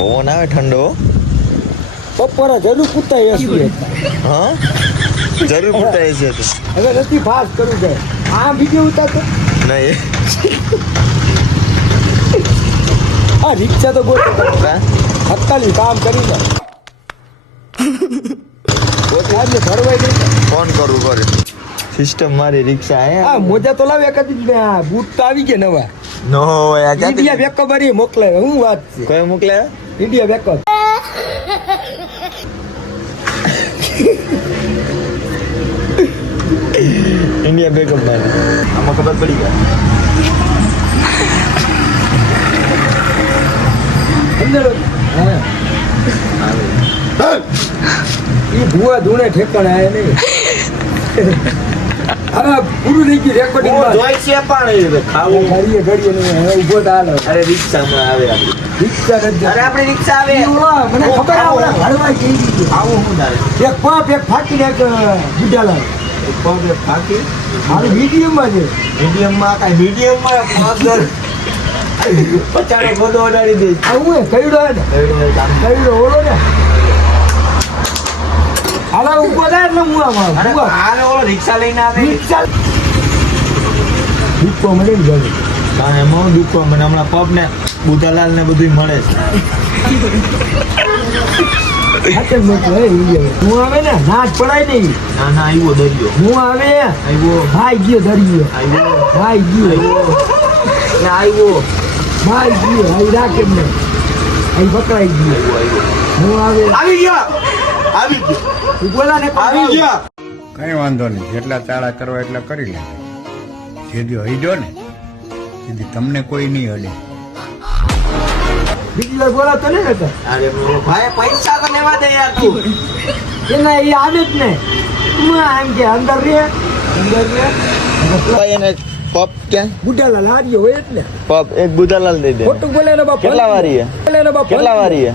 પવન આવે ઠંડો? બપોરે જરૂર કૂતાય હસી હા? જરૂર પૂછાય છે તો. હવે નથી ફાસ કરવું છે આ બીજું ઉતારતો? નહીં. આ રિક્ષા તો ગોતો હા? હત્તાલી કામ કરીને આજે ભરવાઈ ગઈ ફોન કરું કરે સિસ્ટમ મારી રિક્ષા હે. આ મોજા તો લાવે કદી ને આ બૂટ તો આવી ગયા નવા. નો આ ઇન્ડિયા બેક ભરી હું વાત છે. કોઈ મોકલ્યા ઇન્ડિયા બેકો ઇન્ડિયા બેકઅપ ભાઈ આમાં ખબર પડી ગયા અંદર એ ભૂવા ધૂણે ઠેકાણે આયા નહીં. હવે પૂરું થઈ ગયું રેકોર્ડિંગ જોઈ છે પણ ખાવું. ઘડીએ ઘડીએ નહીં હવે ઊભો હાલો. અરે રિક્ષામાં આવે રિક્ષા નથી. અરે આપણે રિક્ષા આવે. મને ખબર આ ઓલા હળવાઈ ગઈ હતી. આવું હું તારે એક પાપ એક ફાટી એક બુઢાલા પગ ફાકી હાલ મીડિયમમાં છે. મીડિયમમાં કાંઈ મીડિયમમાં પગ પચાડો ગોદો અડાડી દે આ હું કઈડો ને કઈડો ઓળો ને? ઊભો થાય એટલે હું આમાં અરે ઊભો. ઓલો રિક્ષા લઈને આવે. રિક્ષા રિક્ષો મળે ને જલ્દી. હા એમાં દુખો મને હમણાં પગ ને બુધાલાલ ને બધું મળે છે. હાથે જ મોકલો, હે, ઈ આવે. હું આવે ને નાચ પડાય નહીં. ના ના આવ્યો દરિયો. હું આવે આવ્યો ભાઈ ગયો દરિયો. આવ્યો ભાઈ ગયો. આવ્યો ભાઈ ગયો રાખે ને અહીં પકડાઈ ગયો. હું આવે. આવી ગયો. આવી ગયો. આવી ગયા. કઈ વાંધો નહીં. જેટલા તાળા કરવા એટલા કરી લે. જેદી હઈજો ને તેથી તમને કોઈ નહીં હલે. બીજી વાર બોલાતો નહીં ને અરે ભાઈ પૈસા તો લેવા દે યાર તું. એના એ આવે જ ને. એમ કે અંદર રે અંદર રે. એને પપ ક્યાં? બુઢાલાલ લારીઓ હોય ને પપ એક બુધાલાલ દઈ દે. ખોટું બોલે ને બાપ કેટલા વારી કેટલા વારી હે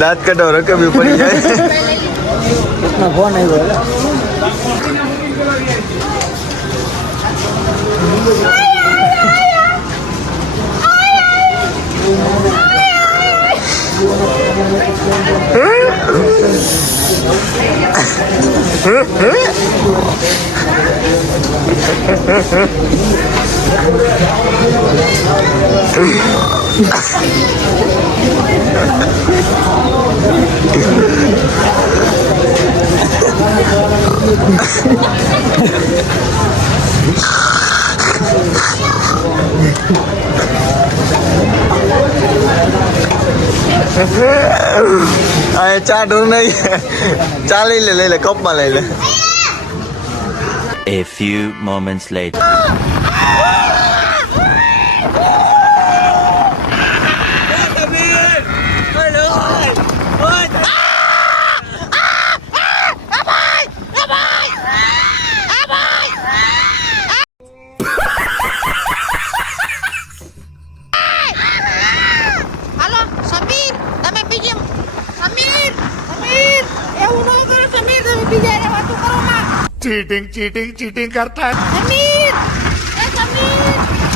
દાંત કઢો રકમ પડી જાય. ફોન આવ્યો એટલે આ ચા ઢોર નહીં ચા લઈ લે લઈ લે કપમાં લઈ લે A few moments later. Cheating cheating cheating करता है समीर ए समीर